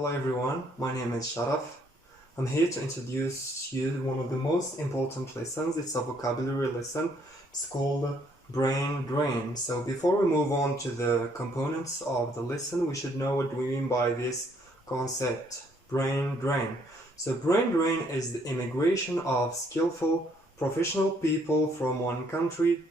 Hello everyone, my name is Sharaf. I'm here to introduce you to one of the most important lessons. It's a vocabulary lesson. It's called brain drain. So before we move on to the components of the lesson, we should know what we mean by this concept, brain drain. So brain drain is the immigration of skillful professional people from one country,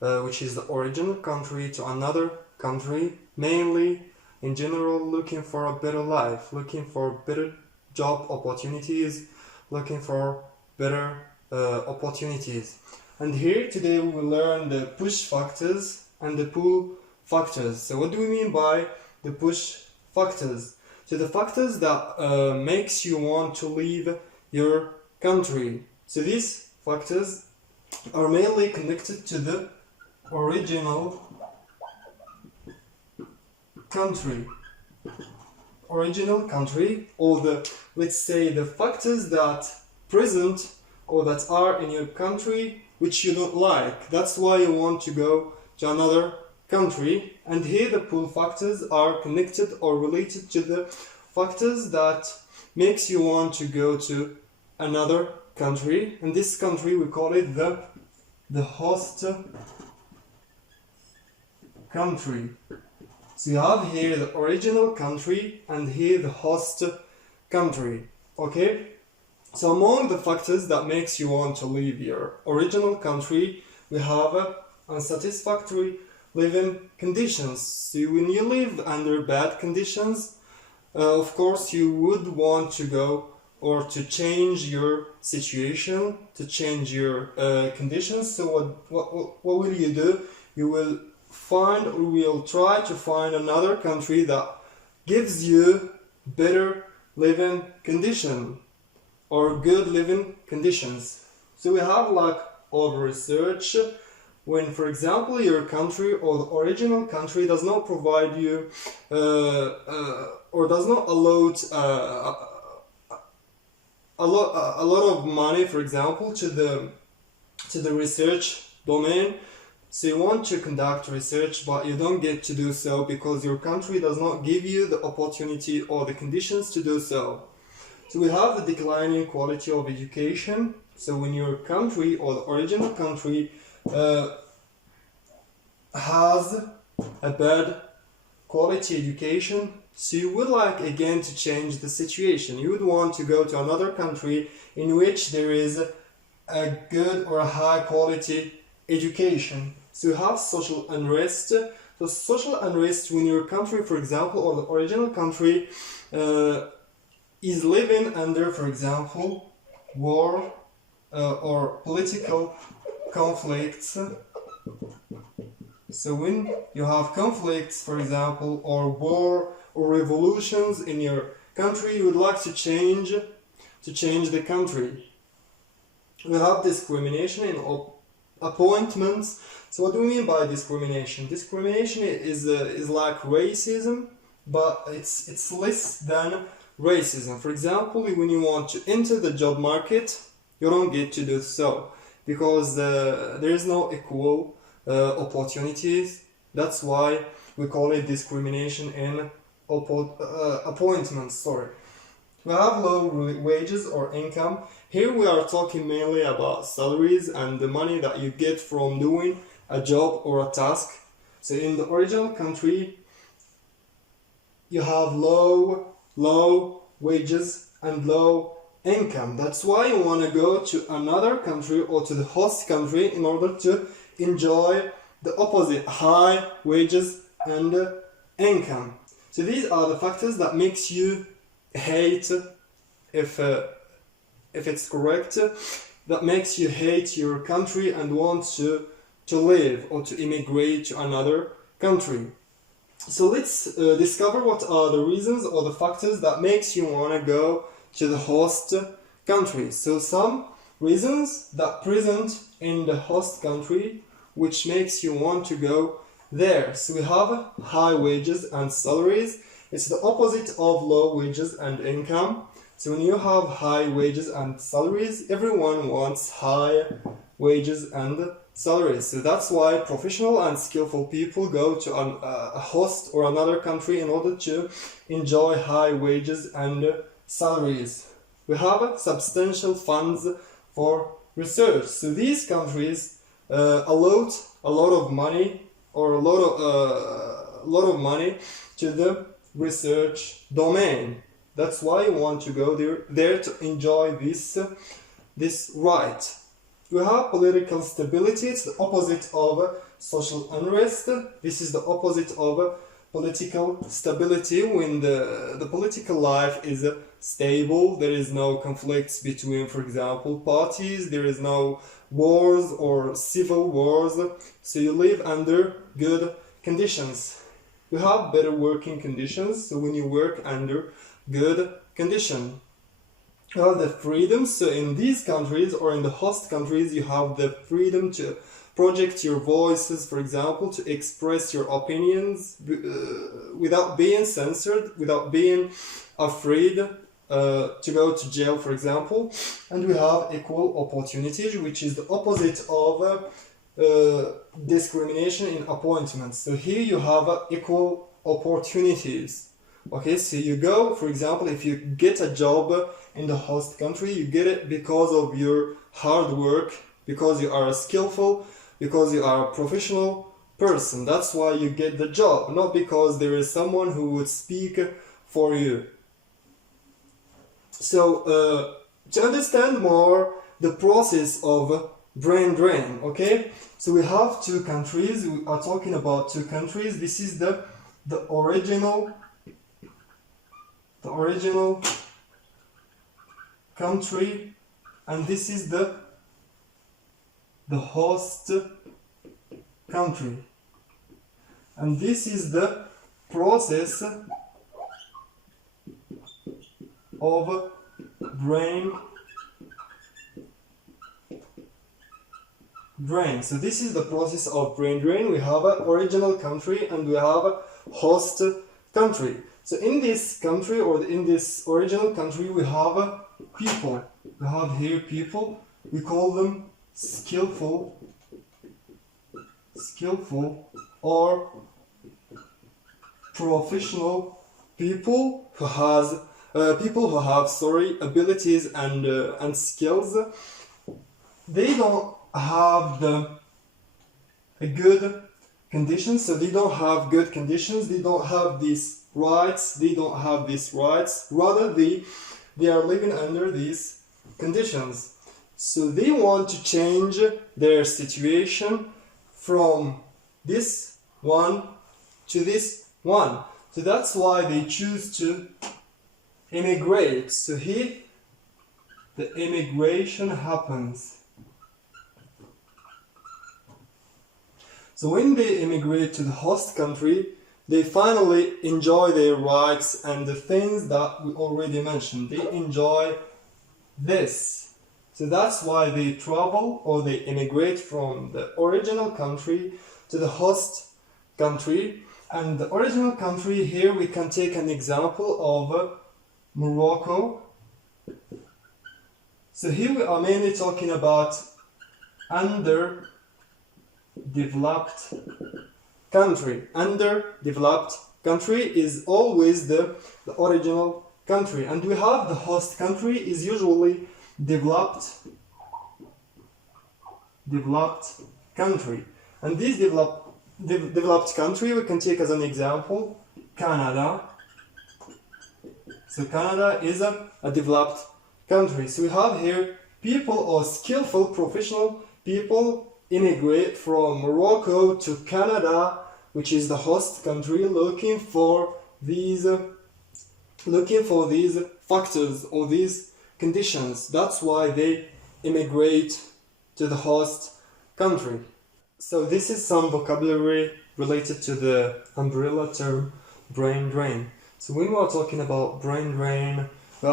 which is the original country, to another country, mainly in general looking for a better life, looking for better job opportunities, looking for better opportunities. And here today we will learn the push factors and the pull factors. So what do we mean by the push factors? So the factors that makes you want to leave your country. So these factors are mainly connected to the original country, or the, let's say, the factors that present or that are in your country which you don't like. That's why you want to go to another country. And here the pull factors are connected or related to the factors that makes you want to go to another country. And this country, we call it the host country. So you have here the original country and here the host country. Okay? So among the factors that makes you want to leave your original country, we have unsatisfactory living conditions. So when you live under bad conditions, of course you would want to go or to change your situation, to change your conditions. So what will you do? You will find, or will try to find, another country that gives you better living condition or good living conditions. So we have like all research when, for example, your country or the original country does not provide you or does not allow a lot of money, for example, to the research domain. So you want to conduct research, but you don't get to do so because your country does not give you the opportunity or the conditions to do so. So we have the declining quality of education. So when your country or the original country has a bad quality education, so you would like again to change the situation. You would want to go to another country in which there is a good or a high quality education. So you have social unrest. So social unrest when your country, for example, or the original country is living under, for example, war or political conflicts. So when you have conflicts, for example, or war or revolutions in your country, you would like to change the country. We have discrimination in appointments. So what do we mean by discrimination? Discrimination is like racism, but it's less than racism. For example, when you want to enter the job market, you don't get to do so because there is no equal opportunities. That's why we call it discrimination in appointments. Sorry. We have low wages or income. Here we are talking mainly about salaries and the money that you get from doing a job or a task. So in the original country, you have low wages and low income. That's why you want to go to another country or to the host country in order to enjoy the opposite, high wages and income. So these are the factors that makes you hate, if it's correct, that makes you hate your country and want to live or to immigrate to another country. So let's discover what are the reasons or the factors that makes you want to go to the host country. So some reasons that present in the host country which makes you want to go there. So we have high wages and salaries. It's the opposite of low wages and income. So when you have high wages and salaries, everyone wants high wages and salaries. So that's why professional and skillful people go to a host or another country in order to enjoy high wages and salaries. We have substantial funds for research. So these countries allot a lot of money or a lot of money to the research domain. That's why you want to go there to enjoy this right. We have political stability. It's the opposite of social unrest. This is the opposite of political stability, when the political life is stable. There is no conflicts between, for example, parties. There is no wars or civil wars. So you live under good conditions. We have better working conditions. So when you work under good condition, you have the freedom. So in these countries or in the host countries, you have the freedom to project your voices, for example, to express your opinions without being censored, without being afraid to go to jail, for example. And we have equal opportunities, which is the opposite of discrimination in appointments. So here you have equal opportunities. Okay, so you go, for example, if you get a job in the host country, you get it because of your hard work, because you are skillful, because you are a professional person. That's why you get the job, not because there is someone who would speak for you. So to understand more the process of brain drain, okay? So we have two countries. We are talking about two countries. This is the original country, and this is the host country, and this is the process of brain drain. So this is the process of brain drain. We have an original country and we have a host country. So in this country or in this original country, we have people. We have here people. We call them skillful or professional people who have abilities and skills. They don't have a good conditions, so they don't have good conditions. They don't have these rights. They don't have these rights. Rather, they are living under these conditions. So they want to change their situation from this one to this one. So that's why they choose to immigrate. So here, the immigration happens. So when they immigrate to the host country, they finally enjoy their rights and the things that we already mentioned. They enjoy this. So that's why they travel or they immigrate from the original country to the host country. And the original country, here we can take an example of Morocco. So here we are mainly talking about underdeveloped country. Underdeveloped country is always the original country, and we have the host country is usually developed country. And this developed country we can take as an example Canada. So Canada is a developed country. So we have here people or skillful professional people immigrate from Morocco to Canada, which is the host country, looking for these factors or these conditions. That's why they immigrate to the host country. So this is some vocabulary related to the umbrella term brain drain. So when we are talking about brain drain, we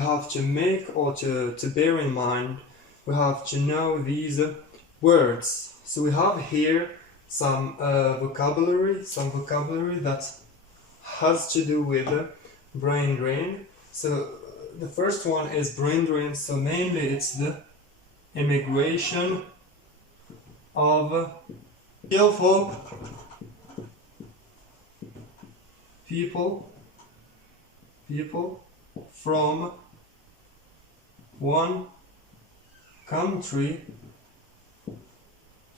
have to make or to bear in mind, we have to know these words. So we have here some vocabulary that has to do with brain drain. So the first one is brain drain. So mainly it's the immigration of skillful people from one country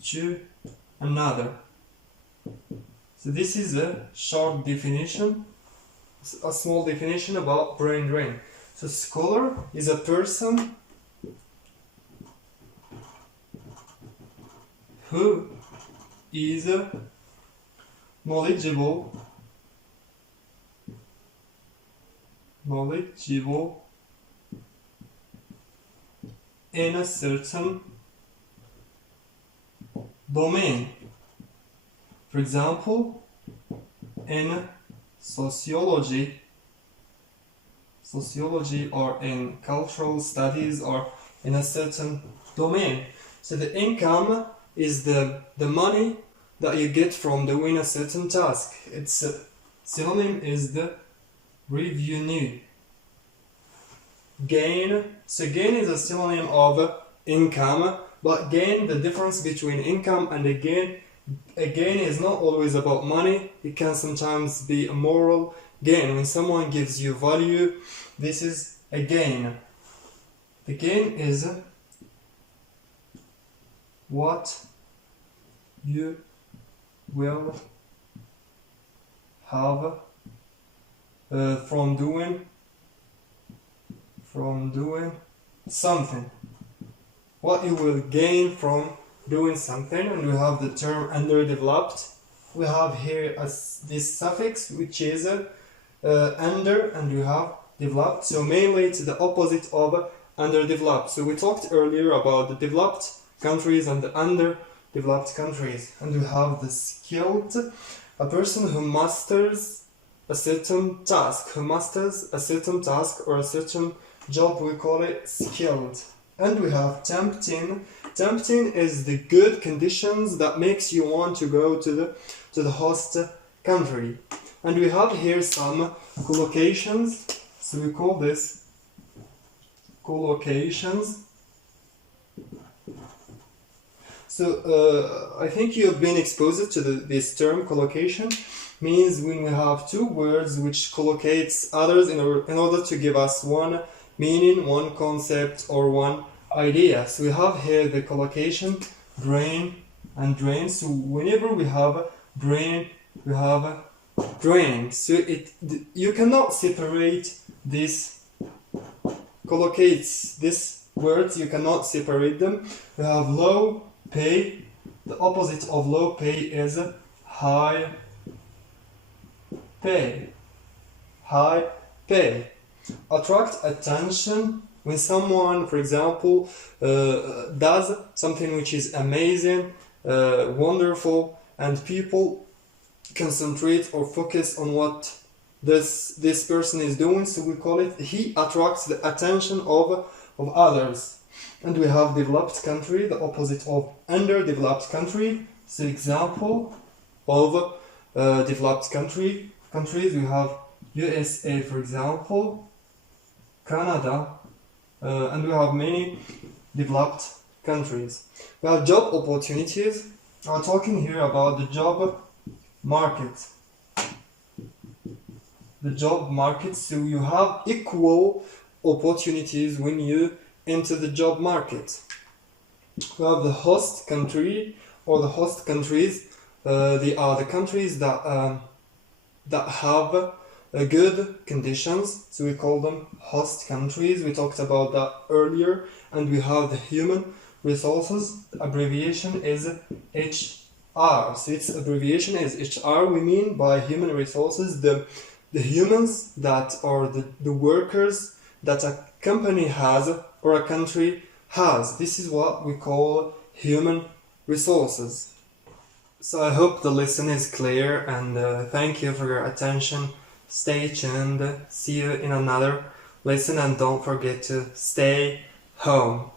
to another. So this is a short definition, a small definition about brain drain. So scholar is a person who is knowledgeable in a certain domain. For example, in sociology or in cultural studies or in a certain domain. So the income is the money that you get from doing a certain task. Its synonym is the revenue. Gain. So gain is a synonym of income, but gain, the difference between income and a gain is not always about money. It can sometimes be a moral gain. When someone gives you value, this is a gain. The gain is what you will have from doing something. What you will gain from doing something. And we have the term underdeveloped. We have here this suffix, which is under, and we have developed. So mainly it's the opposite of underdeveloped. So we talked earlier about the developed countries and the underdeveloped countries. And we have the skilled, a person who masters a certain task, or a certain job. We call it skilled. And we have tempting. Tempting is the good conditions that makes you want to go to the host country. And we have here some collocations. So we call this collocations. So I think you have been exposed to this term collocation. Means when we have two words which collocates others in order to give us one meaning, one concept, or one idea. So we have here the collocation brain and drain. So whenever we have brain, we have drain. So you cannot separate these collocates, these words, you cannot separate them. We have low pay. The opposite of low pay is high pay. High pay. Attract attention. When someone, for example, does something which is amazing, wonderful, and people concentrate or focus on what this person is doing, so we call it, he attracts the attention of others. And we have developed country, the opposite of underdeveloped country. So example of developed countries, we have USA, for example, Canada, and we have many developed countries. We have job opportunities. I'm talking here about the job market. The job market, so you have equal opportunities when you enter the job market. We have the host country, or the host countries. They are the countries that have good conditions, so we call them host countries. We talked about that earlier. And we have the human resources. The abbreviation is HR. So its abbreviation is HR. We mean by human resources the humans that are the workers that a company has or a country has. This is what we call human resources. So I hope the lesson is clear, and thank you for your attention. Stay tuned. See you in another lesson, and don't forget to stay home.